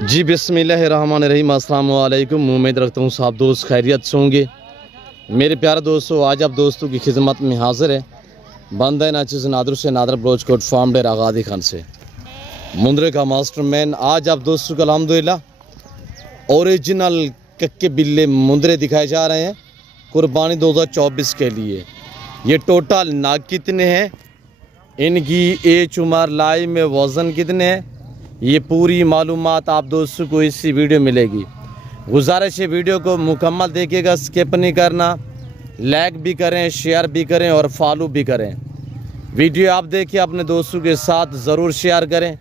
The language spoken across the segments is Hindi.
जी बिस्मिल्लाहिर्रहमानिर्रहीम, अस्सलाम वालेकुम। उम्मीद रखता हूँ सब दोस्त खैरियत से होंगे। मेरे प्यारे दोस्तों, आज आप दोस्तों की खिदमत में हाजिर है बंदा नाचिस नादर से नादर ब्रोच कोट फार्म डेर आगादी खान से मुंद्रे का मास्टरमैन। आज आप दोस्तों को अल्हम्दुलिल्लाह ओरिजिनल कक्के बिल्ले मुंद्रे दिखाए जा रहे हैं कुर्बानी 2024 के लिए। ये टोटल नाग कितने हैं, इनकी एज उम्र लाई में वज़न कितने हैं, ये पूरी मालूमात आप दोस्तों को इसी वीडियो मिलेगी। गुजारिश है वीडियो को मुकम्मल देखिएगा, स्किप नहीं करना, लाइक भी करें, शेयर भी करें और फॉलो भी करें। वीडियो आप देखिए, अपने दोस्तों के साथ ज़रूर शेयर करें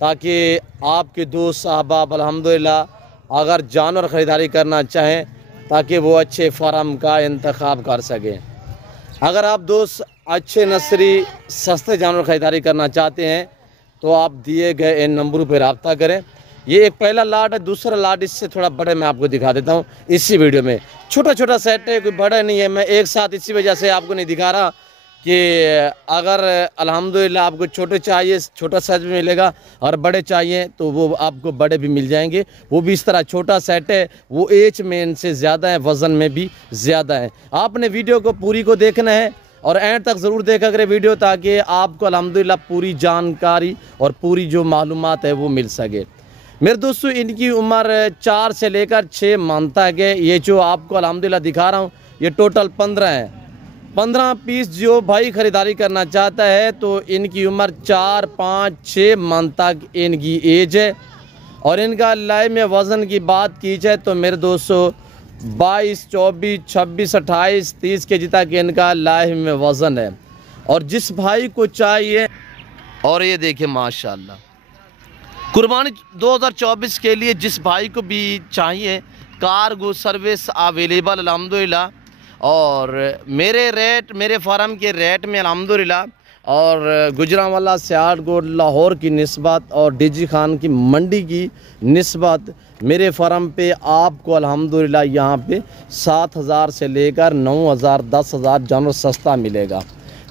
ताकि आपके दोस्त अहबाब अल्हम्दुलिल्लाह अगर जानवर ख़रीदारी करना चाहें ताकि वो अच्छे फार्म का इंतखाब कर सकें। अगर आप दोस्त अच्छे नस्ली सस्ते जानवर ख़रीदारी करना चाहते हैं तो आप दिए गए इन नंबरों पर रब्ता करें। ये एक पहला लाट है, दूसरा लाट इससे थोड़ा बड़े मैं आपको दिखा देता हूँ इसी वीडियो में। छोटा छोटा सेट है, कोई बड़ा नहीं है। मैं एक साथ इसी वजह से आपको नहीं दिखा रहा कि अगर अल्हम्दुलिल्लाह आपको छोटे चाहिए छोटा साइज भी मिलेगा और बड़े चाहिए तो वो आपको बड़े भी मिल जाएंगे। वो भी इस तरह छोटा सेट है, वो एज में इनसे ज़्यादा है, वज़न में भी ज़्यादा है। आपने वीडियो को पूरी को देखना है और एंड तक ज़रूर देखा करें वीडियो ताकि आपको अल्हम्दुलिल्लाह पूरी जानकारी और पूरी जो मालूमात है वो मिल सके। मेरे दोस्तों, इनकी उम्र 4 से लेकर 6 माह तक है। ये जो आपको अल्हम्दुलिल्लाह दिखा रहा हूँ ये टोटल 15 हैं। 15 पीस जो भाई ख़रीदारी करना चाहता है तो इनकी उम्र 4, 5, 6 माह तक इनकी एज है। और इनका लाइव में वज़न की बात की जाए तो मेरे दोस्तों 22, 24, 26, 28, 30 के जी तक इनका लाइव में वज़न है। और जिस भाई को चाहिए, और ये देखिए माशाल्लाह कुर्बानी 2024 के लिए जिस भाई को भी चाहिए कार्गो सर्विस अवेलेबल अल्हम्दुलिल्लाह। और मेरे फार्म के रेट में अल्हम्दुलिल्लाह और गुजरांवाला, सियालकोट, लाहौर की निस्बत और डीजी खान की मंडी की निस्बत मेरे फार्म पे आपको अल्हम्दुलिल्लाह यहाँ पे 7,000 से लेकर 9,000, 10,000 जानवर सस्ता मिलेगा।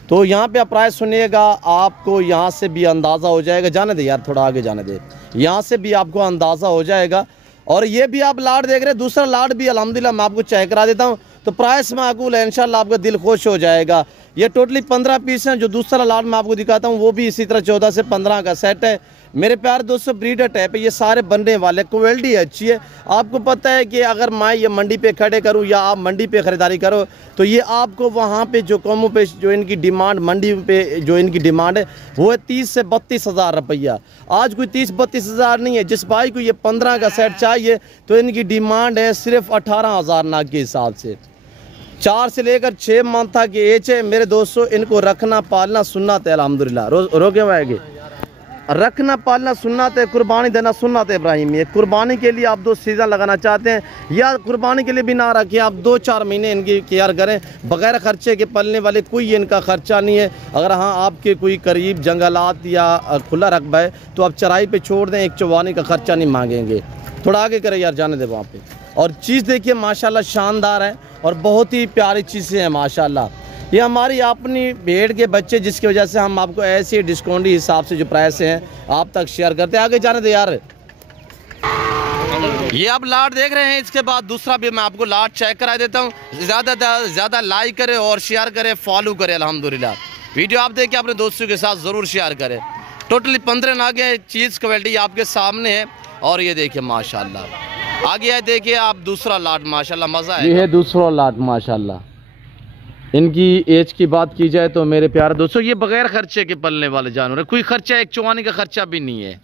तो यहाँ पे आप प्राइस सुनिएगा, आपको यहाँ से भी अंदाज़ा हो जाएगा। जाने दे यार, थोड़ा आगे जाने दे, यहाँ से भी आपको अंदाज़ा हो जाएगा। और ये भी आप लाट देख रहे हैं, दूसरा लाट भी अल्हम्दुलिल्लाह मैं आपको चेक करा देता हूँ तो प्राइस माकूल है, इंशाल्लाह आपका दिल खुश हो जाएगा। ये टोटली 15 पीस हैं। जो दूसरा लाट मैं आपको दिखाता हूँ वो भी इसी तरह 14 से 15 का सेट है। मेरे प्यार दोस्तों, ब्रीडर टाइप है, ये सारे बनने वाले, क्वालिटी अच्छी है। आपको पता है कि अगर मैं ये मंडी पे खड़े करूँ या आप मंडी पे ख़रीदारी करो तो ये आपको वहाँ पे जो कौमों पे जो इनकी डिमांड, मंडी पे जो इनकी डिमांड है वो है 30 से 32 हज़ार रुपया। आज कोई 30-32 हज़ार नहीं है। जिस भाई को ये 15 का सेट चाहिए तो इनकी डिमांड है सिर्फ 18,000 नाग के हिसाब से। 4 से लेकर 6 माह तक की एज है। मेरे दोस्तों, इनको रखना पालना सुन्नत है अल्हम्दुलिल्लाह। रोके हुए रखना पालना सुन्नत है, कुर्बानी देना सुन्नत है इब्राहिम। ये कुर्बानी के लिए आप 2 सीज़न लगाना चाहते हैं या कुर्बानी के लिए भी ना रखें, आप 2-4 महीने इनकी केयर करें बग़ैर ख़र्चे के। पलने वाले कोई इनका ख़र्चा नहीं है। अगर हाँ आपके कोई करीब जंगलात या खुला रकबा है तो आप चराई पे छोड़ दें, एक चवानी का ख़र्चा नहीं मांगेंगे। थोड़ा आगे करें यार, जाने दे वहाँ पे। और चीज़ देखिए माशाल्लाह शानदार है और बहुत ही प्यारी चीज़ें हैं माशाल्लाह। ये हमारी अपनी भेड़ के बच्चे जिसकी वजह से हम आपको ऐसे डिस्काउंट के हिसाब से जो प्राइस हैं आप तक शेयर करते हैं। आगे जाने दे यार। ये आप लाट देख रहे हैं, इसके बाद दूसरा भी मैं आपको लाट चेक करा देता हूँ। ज़्यादा लाइक करें और शेयर करें, फॉलो करें अल्हम्दुलिल्लाह। वीडियो आप देख के अपने दोस्तों के साथ ज़रूर शेयर करें। टोटली 15 नागे हैं, चीज़ क्वालिटी आपके सामने है। और ये देखिए माशाल्लाह, आगे है देखिए आप दूसरा लाट माशाल्लाह, मज़ा है। ये है दूसरा लाट माशाल्लाह। इनकी एज की बात की जाए तो मेरे प्यारे दोस्तों ये बगैर खर्चे के पलने वाले जानवर है। कोई खर्चा, एक चुवानी का खर्चा भी नहीं है।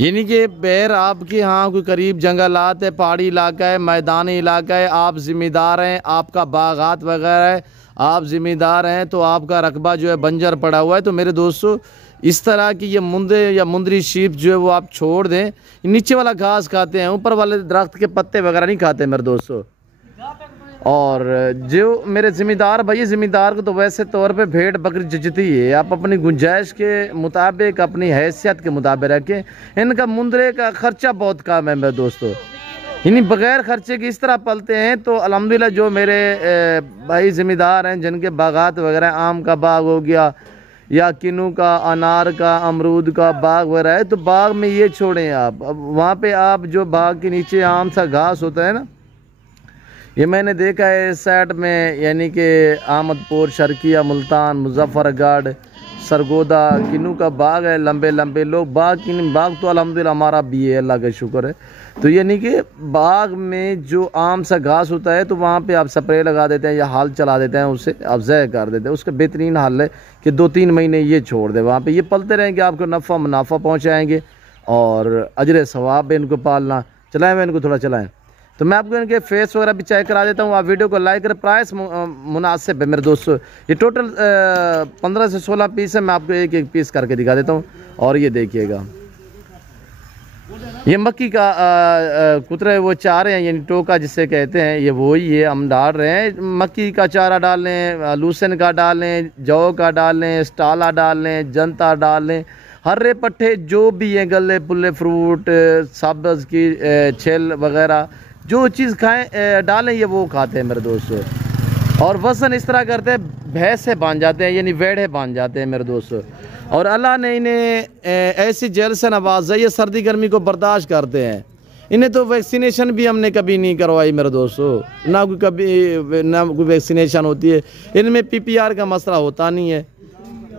यानी कि बैर आपके यहाँ कोई करीब जंगलात है, पहाड़ी इलाका है, मैदानी इलाका है, आप ज़िम्मेदार हैं, आपका बागात वगैरह है, आप ज़िम्मेदार हैं तो आपका रकबा जो है बंजर पड़ा हुआ है तो मेरे दोस्तों इस तरह की ये मुंदे या मुंदरी शीप जो है वो आप छोड़ दें। नीचे वाला घास खाते हैं, ऊपर वाले दरख्त के पत्ते वगैरह नहीं खाते मेरे दोस्तों। और जो मेरे ज़िम्मेदार भाई, ज़िम्मेदार को तो वैसे तौर पे भेड़ बकरी जचती है, आप अपनी गुंजाइश के मुताबिक, अपनी हैसियत के मुताबिक रखें। इनका मुंदरे का ख़र्चा बहुत कम है मेरे दोस्तों, यानी बग़ैर ख़र्चे के इस तरह पलते हैं। तो अल्हम्दुलिल्लाह जो मेरे भाई ज़िम्मेदार हैं जिनके बागात वगैरह, आम का बाग हो गया या किन्नू का, अनार का, अमरूद का बाग वगैरह है, तो बाग में ये छोड़ें आप। अब वहाँ पे आप जो बाग के नीचे आम सा घास होता है ना, ये मैंने देखा है इस साइड में, यानी कि अहमदपुर, शर्किया, मुल्तान, मुजफ्फरगढ़, सरगोदा, किन्नू का बाग है, लंबे लंबे लोग बाग तो अल्हम्दुलिल्लाह हमारा भी है, अल्लाह का शुक्र है। तो यानी कि बाग में जो आम सा घास होता है, तो वहाँ पे आप स्प्रे लगा देते हैं या हाल चला देते हैं, उससे आप ज़य कर देते हैं। उसका बेहतरीन हल है कि 2-3 महीने ये छोड़ दें, वहाँ पे ये पलते रहेंगे, आपको नफ़ा मुनाफा पहुँचाएँगे और अजर सवाब है इनको पालना। चलाएँ मैं इनको थोड़ा चलाएँ, तो मैं आपको इनके फेस वगैरह भी चेक करा देता हूँ। आप वीडियो को लाइक करें। प्राइस मुनासिब है मेरे दोस्तों। ये टोटल 15 से 16 पीस है, मैं आपको एक एक पीस करके दिखा देता हूँ। और ये देखिएगा, ये मक्की का कुतरे वो चारे हैं, यानी टोका जिसे कहते हैं, ये वही है हम डाल रहे हैं। मक्की का चारा डाल लें, लूसन का डाल लें, जौ का डाल लें, स्टाला डाल लें, जनता डाल लें, हरे पट्टे जो भी हैं, गले पुल्ले, फ्रूट, सब्ज़ की छेल वगैरह जो चीज़ खाएं डालें, ये वो खाते हैं मेरे दोस्तों। और वज़न इस तरह करते हैं, भैंस से बांध जाते हैं, यानी वेढ़े बांध जाते हैं मेरे दोस्तों। और अल्लाह ने इन्हें ऐसी जेल से नवाजा, ये सर्दी गर्मी को बर्दाश्त करते हैं। इन्हें तो वैक्सीनेशन भी हमने कभी नहीं करवाई मेरे दोस्तों, ना कोई वैक्सीनेशन होती है। इनमें PPR का मसला होता नहीं है,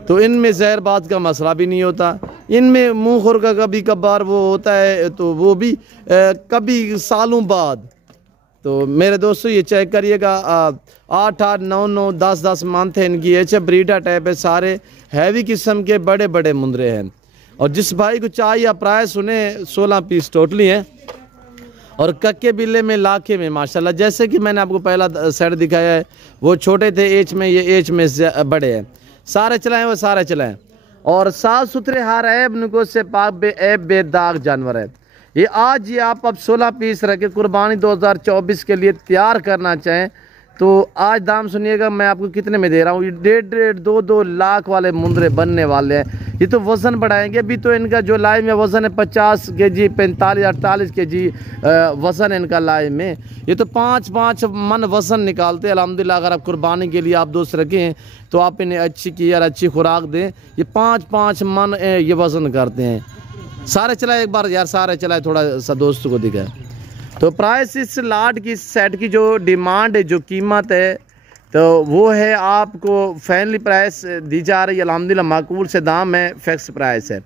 तो इनमें जहरबाज का मसला भी नहीं होता। इनमें मुँह खुर का कभी कभार वो होता है, तो वो भी कभी सालों बाद। तो मेरे दोस्तों ये चेक करिएगा, 8-8, 9-9, 10-10 मंथ है इनकी एज है। ब्रीडर टाइप है, सारे हैवी किस्म के बड़े बड़े मुंदरे हैं। और जिस भाई को चाहिए प्राइस उन्हें 16 पीस टोटली हैं। और कक्के बिल्ले में लाखे में माशाल्लाह, जैसे कि मैंने आपको पहला सेट दिखाया है, वो छोटे थे एज में, ये एज में बड़े हैं। सारे चलाएं, वो सारे चलाएं। और साफ़ सुथरे हार ऐब नुको से पाक बेदाग जानवर है ये। आज ये आप अब 16 पीस रखे कुर्बानी 2024 के लिए तैयार करना चाहें, तो आज दाम सुनिएगा मैं आपको कितने में दे रहा हूँ। ये 1.5, 2 लाख वाले मुंदरे बनने वाले हैं। ये तो वज़न बढ़ाएंगे। अभी तो इनका जो लाइव में वज़न है 50 kg, 45-48 kg वज़न है इनका लाइव में। ये तो 5-5 मन वज़न निकालते हैं अल्हम्दुलिल्लाह। अगर आप कुर्बानी के लिए आप दोस्त रखें, तो आप इन्हें अच्छी कीयर, अच्छी खुराक दें। ये 5-5 मन ये वज़न करते हैं। सारे चलाए एक बार यार, सारे चलाए, थोड़ा सा दोस्तों को दिखाए। तो प्राइस इस लाट की सेट की जो डिमांड है, जो कीमत है, तो वो है आपको फैनली प्राइस दी जा रही है अल्हम्दुलिल्लाह। माकूल से दाम है, फिक्स प्राइस है।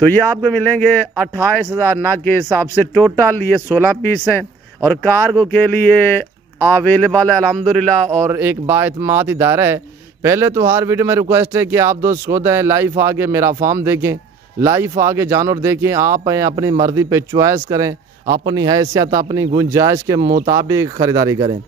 तो ये आपको मिलेंगे 28,000 ना के हिसाब से। टोटल ये 16 पीस हैं और कार्गो के लिए अवेलेबल है अल्हम्दुलिल्लाह। और एक बाएतमाद इदारा है। पहले तो हर वीडियो में रिक्वेस्ट है कि आप दोस्त खुद हैं, लाइव आगे मेरा फार्म देखें, लाइव आगे जानवर देखें। आप हैं, अपनी मर्ज़ी पे चॉइस करें, अपनी हैसियत, अपनी गुंजाइश के मुताबिक ख़रीदारी करें।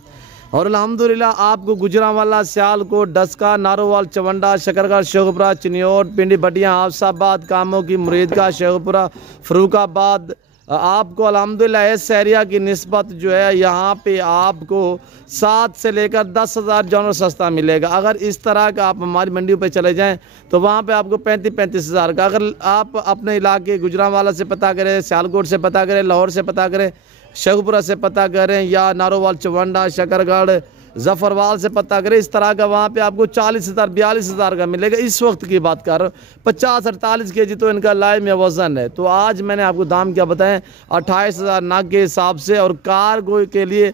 और अल्हम्दुलिल्लाह आपको गुजरांवाला, सियालकोट, डस्का, नारोवाल, चवंडा, शकरगढ़, शेखपुरा, चिन्योट, पिंडी, बटिया, हाफसाबाद, कामों की, मुरीदका, शेखपुरा, फरूखाबाद, आपको अल्हम्दुलिल्लाह इस एरिया की निस्बत जो है, यहाँ पे आपको 7 से लेकर 10,000 जानवर सस्ता मिलेगा। अगर इस तरह का आप हमारी मंडियों पे चले जाएं, तो वहाँ पे आपको 35-35 हज़ार का। अगर आप अपने इलाके गुजरांवाला से पता करें, सियालकोट से पता करें, लाहौर से पता करें, शेखपुरा से पता करें, या नारोवाल, चवंडा, शकरगढ़, जफरवाल से पता करें, इस तरह का वहाँ पे आपको 40,000, 42,000 का मिलेगा। इस वक्त की बात कर रहा हूँ। 50-48 kg तो इनका लाइव में वज़न है। तो आज मैंने आपको दाम क्या बताएं, 28,000 नाक के हिसाब से। और कार्गो के लिए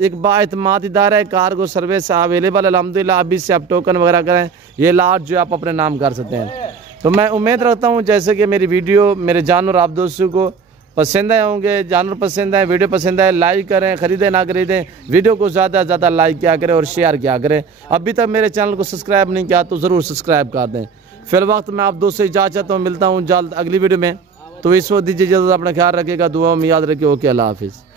एक बाएतमाद इदारा है, कार्गो सर्विस अवेलेबल अल्हम्दुलिल्लाह। अभी से आप टोकन वगैरह करें, ये लाट जो आप अपने नाम कर सकते हैं। तो मैं उम्मीद रखता हूँ जैसे कि मेरी वीडियो, मेरे जानवर आप दोस्तों को पसंद आए होंगे। जानवर पसंद आए, वीडियो पसंद आए, लाइक करें, ख़रीदें ना खरीदें, वीडियो को ज़्यादा से ज़्यादा लाइक किया करें और शेयर किया करें। अभी तक मेरे चैनल को सब्सक्राइब नहीं किया तो ज़रूर सब्सक्राइब कर दें। फिर वक्त मैं आप दोस्तों से इजाज़त चाहता हूँ, मिलता हूँ जल्द अगली वीडियो में। तो इस वक्त दीजिए इजाज़त, अपना ख्याल रखिएगा, दुआ में याद रखिए। ओके, अल्लाह हाफिज़।